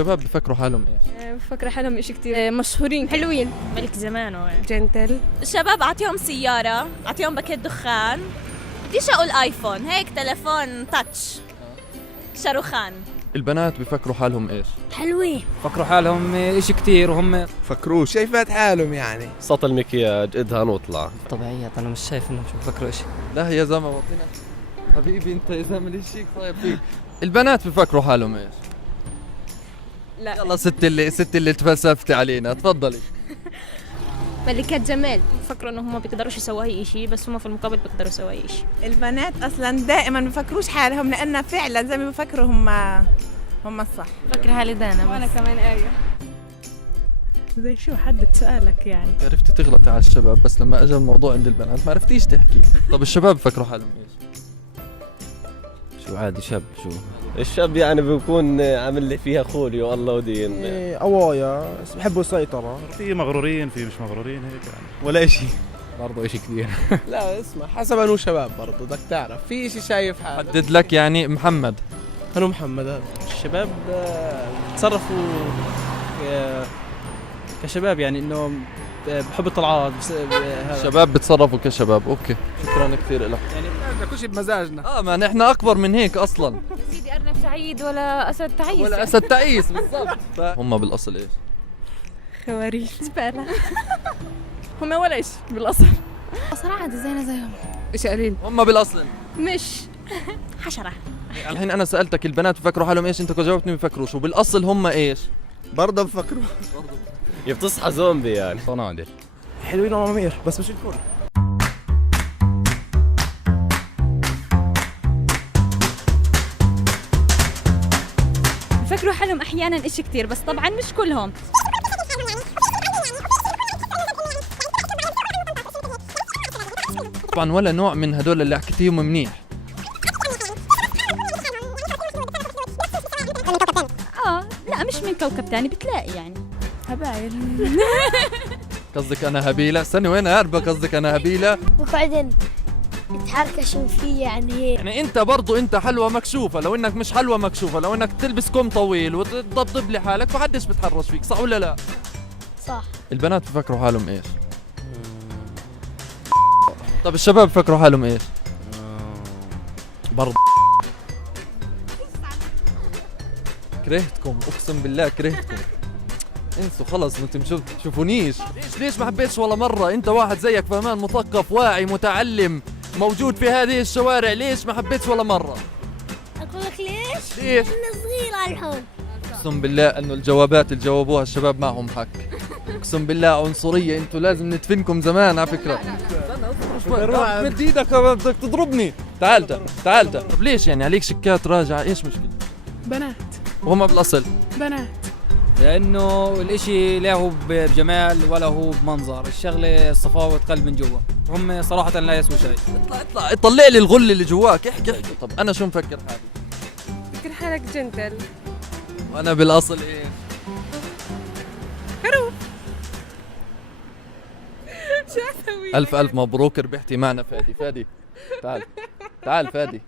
الشباب بفكروا حالهم ايش؟ بفكر حالهم إشي كتير مشهورين حلوين. ملك زمانه جنتل. الشباب أعطيهم سيارة، أعطيهم باكيت دخان، بديش أقول آيفون، هيك تلفون تاتش شاروخان. البنات بفكروا حالهم ايش؟ حلوين. فكروا حالهم إشي كتير وهم فكروا شايفات حالهم يعني. سطل المكياج ادهن واطلع. طبيعيات. أنا مش شايف إنهم شو بفكروا إشي. لا يا زلمه وطينا حبيبي انت يا زلمه ليش هيك صاير فيك؟ البنات بفكروا حالهم ايش؟ لا يلا ست اللي تفلسفتي علينا، تفضلي. ملكات جمال. بفكروا انه هم بيقدروش يسووا اي شيء، بس هم في المقابل بيقدروا يسووا اي شيء. البنات اصلا دائما بفكروش حالهم، لان فعلا زي ما بفكروا هم الصح. بفكر حالي دانا وأنا كمان آية. زي شو حدد سؤالك يعني. عرفتي تغلطي على الشباب، بس لما اجى الموضوع عند البنات ما عرفتيش تحكي. طب الشباب بفكروا حالهم ايش؟ شو عادي شاب شو الشاب يعني بيكون عامل لي فيها خولي والله ودين. قوايا بحبوا السيطرة. في مغرورين في مش مغرورين هيك يعني. ولا شيء. برضه إشي كتير. لا اسمع، حسب انو شباب برضه بدك تعرف في شيء شايف حاله. حدد لك يعني محمد. انو محمد هذا. الشباب تصرفوا كشباب، يعني إنه بحب الطلعات. الشباب بتصرفوا كشباب، اوكي شكرا كثير لك. يعني ما كلش بمزاجنا. ما نحن اكبر من هيك اصلا. سيدي أرنب سعيد ولا أسد تعيس. ولا اسد تعيس بالضبط. هم بالاصل ايش؟ خواريج. زبالة. هم ولا ايش بالاصل. صراحة عادي زينا زيهم. ايش قليل. هم بالاصل مش حشرة. الحين انا سالتك البنات بفكروا حالهم ايش، انت جاوبتني بفكروش، وبالاصل هم ايش؟ برضه بفكروا. بتصحى زومبي يعني. صنادل. حلوين وامامير بس مش الكل. بفكروا حالهم أحيانا إشي كتير، بس طبعا مش كلهم. طبعا ولا نوع من هدول اللي حكيتيهم منيح. لا مش من كوكب تاني، بتلاقي يعني هبايل. قصدك انا هبيله؟ استني وين هربة؟ قصدك انا هبيله؟ وبعدين تحركشوا فيه يعني. يعني انت برضو انت حلوة مكشوفة، لو انك مش حلوة مكشوفة، لو انك تلبس كم طويل وتضبضب لي حالك فحدش بتحرش فيك، صح ولا لا؟ صح. البنات بفكروا حالهم ايش؟ طب الشباب بفكروا حالهم ايش؟ برضو كرهتكم، اقسم بالله كرهتكم. انسوا خلص، انتم تشوفونيش. ليش ما حبيتش ولا مرة؟ انت واحد زيك فهمان مثقف واعي متعلم موجود في هذه الشوارع، ليش ما حبيتش ولا مرة؟ اقول لك ليش؟ ليش؟ انا صغير على الحب. اقسم بالله انه الجوابات اللي جاوبوها الشباب معهم حق. اقسم بالله عنصرية، انتوا لازم ندفنكم زمان على فكرة. مد ايدك بدك تضربني. تعال. طب ليش يعني عليك شكات راجعة؟ ايش مشكلة؟ بنات. وهم بالاصل بنات. لأنه الإشي لا هو بجمال ولا هو بمنظر، الشغلة صفاوة قلب من جوا، هم صراحة لا يسووا شيء. اطلع طلع لي الغل اللي جواك، احكي. طب انا شو مفكر حالي؟ فكر حالك جنتل. وانا بالاصل ايش؟ شو اسوي؟ الف مبروك، ربحتي معنا فادي. تعال فادي.